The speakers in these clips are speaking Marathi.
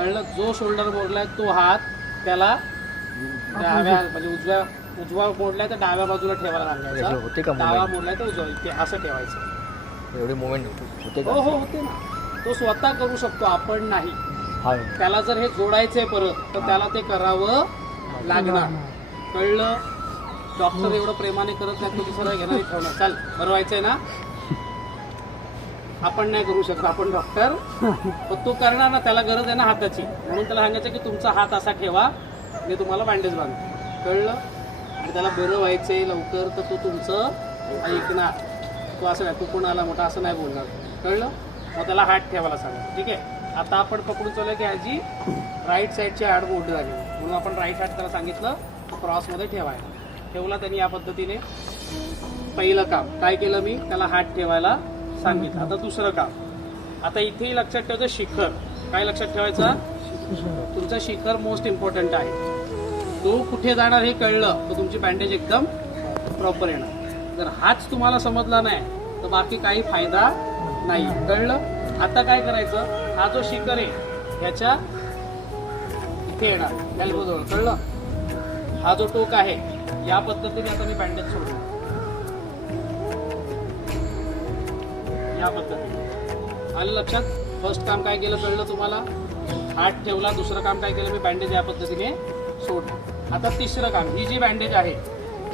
कळलं. जो शोल्डर मोडलाय तो हात त्याला डाव्या म्हणजे उजवा मोडलाय तर डाव्या बाजूला ठेवायला सांगायचा, डावा मोडलाय तर उजवा इथे असं ठेवायचं. एवढे मुवमेंट होते हो हो होते ना. तो स्वतः करू शकतो, आपण नाही. त्याला जर हे जोडायचंय परत तर त्याला ते करावं लागणार. कळलं. डॉक्टर एवढं प्रेमाने करत नाही, तो दुसरा घेणार ठेवणार. चाल बरं व्हायचंय ना. आपण नाही करू शकतो, आपण डॉक्टर. पण तो करणार ना, त्याला गरज आहे ना हाताची, म्हणून त्याला सांगायचं की तुमचा हात असा ठेवा, मी तुम्हाला बँडेज बांधतो. कळलं. आणि त्याला बरं व्हायचंय लवकर तर तो तुमचं ऐकणार. तो असं नाही, तू कोणाला मोठा असं नाही बोलणार. कळलं. मग त्याला हात ठेवायला सांगा. ठीक आहे. आता आपण पकडून चालू की ह्याची राईट साईडची हाड मोठी झाली, म्हणून आपण राईट हात त्याला सांगितलं क्रॉसमध्ये ठेवायला. ठेवला त्यांनी या पद्धतीने. पहिलं काम काय केलं मी, त्याला हात ठेवायला सांगितलं. आता दुसरं काम, आता इथेही लक्षात ठेवायचं शिखर. काय लक्षात ठेवायचं, तुमचा शिखर मोस्ट इम्पॉर्टंट आहे. तो कुठे जाणार हे कळलं तर तुमची बँडेज एकदम प्रॉपर येणार. जर हाच तुम्हाला समजला नाही तर बाकी काही फायदा नाही. कळलं. आता काय करायचं, हा जो शिखर आहे ह्याच्या इथे येणार एल्बोजवळ. कळलं. हा जो टोक आहे या पद्धतीने आता मी बँडेज सोडतो या पद्धतीने. आलं लक्षात. फर्स्ट काम काय केलं कळलं तुम्हाला, हात ठेवला. दुसरं काम काय केलं मी, बँडेज या पद्धतीने सोडलं. आता तिसरं काम, ही जी बँडेज आहे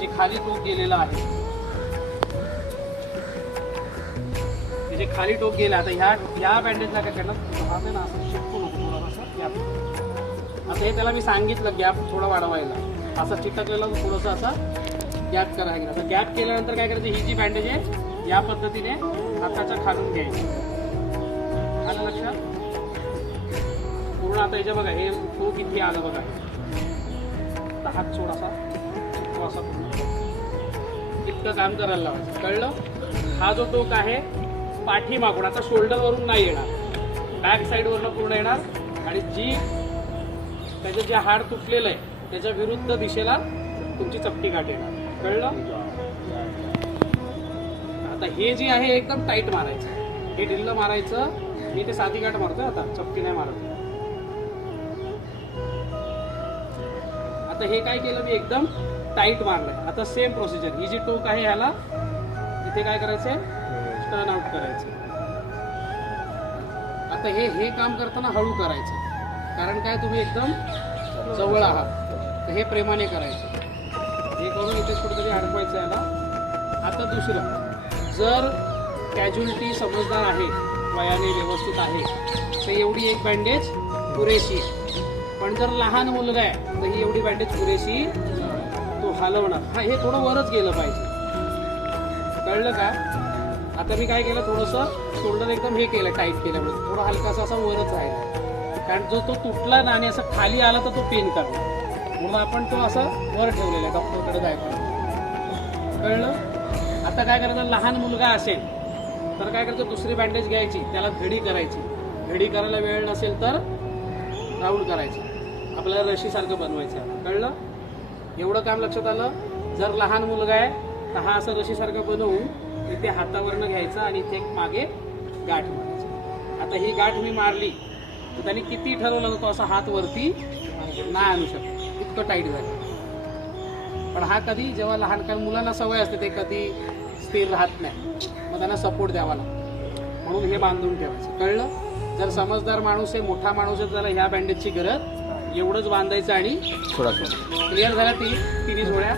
जी खाली टोक गेलेलं आहे, जे खाली टोक गेलं, आता ह्या बँडेजला काय करणार, ना असं शिकतो नको असं गॅप. आता हे त्याला मी सांगितलं गॅप थोडा वाढवायला, असं चिटकलेलं थोडंसं असं गॅप करायला. आता गॅप केल्यानंतर काय करायचं, ही जी बँडेज आहे या पद्धतीने हाताच्या खालून घ्यायची. आलं लक्षात पूर्ण. आता याच्या बघा हे टोक इथे आलं बघा, आता हात थोडासा असा इतकं काम करायला लावायचं. कळलं. हा जो टोक आहे पाठीमागून, आता शोल्डरवरून नाही येणार, बॅक साईडवरून पूर्ण येणार. आणि जी त्याचं जे हाड तुटलेलं आहे त्याच्या विरुद्ध दिशेला तुमची चपटी गाठ येणार. कळलं. आता हे जे आहे एकदम टाईट मारायचं, हे ढिल्लं मारायचं. मी ते साधी गाठ मारतोय, आता चपटी नाही मारत. आता हे काय केलं मी, एकदम टाईट मारलंय. आता सेम प्रोसिजर, ही जी टोक आहे ह्याला इथे काय करायचंय, टर्न आउट करायचं. आता हे काम करताना हळू करायचं, कारण काय तुम्ही एकदम जवळ आहात, तर हे प्रेमाने करायचं. हे करून इथे कुठेतरी अडकवायचं याला. आता दुसरं, जर कॅज्युअलिटी समजदार आहे, वयाने व्यवस्थित आहे, तर एवढी एक बँडेज पुरेशी. पण जर लहान मुलगा आहे तर ही एवढी बँडेज पुरेशी तो हलवणार. हा हे थोडं वरच गेलं पाहिजे. कळलं का. आता मी काय केलं, थोडंसं शोल्डर एकदम हे केलं, टाईट केलं, म्हणजे थोडं हलकासा असा वरच राहिला. कारण जो तो तुटला ना आणि असं खाली आला तर तो पेन करणार, म्हणून आपण तो असं वर ठेवलेला आहे डॉक्टरकडे जायचं. कळलं. आता काय करायचं, लहान मुलगा असेल तर काय करायचं, दुसरी बँडेज घ्यायची, त्याला घडी करायची. घडी करायला वेळ नसेल तर राऊंड करायची, आपल्याला रशीसारखं बनवायचं. कळलं. एवढं काम लक्षात आलं. जर लहान मुलगा आहे तर हा असं रशीसारखं बनवून इथे हातावरनं घ्यायचं आणि इथे मागे गाठ मारायची. आता ही गाठ मी मारली तर त्यांनी किती ठरवलं तो असा हात वरती नाही आणू शकत, इतकं टाईट झालं. पण हा कधी जेव्हा लहान, कारण मुलांना सवय असते ते कधी स्थिर राहत नाही, मग त्यांना सपोर्ट द्यावा लागतो, म्हणून हे बांधून ठेवायचं. कळलं. जर समजदार माणूस आहे, मोठा माणूस आहे, त्याला ह्या बँडेजची गरज, एवढंच बांधायचं आणि थोडा क्लिअर झाला. तिन्ही जोड्या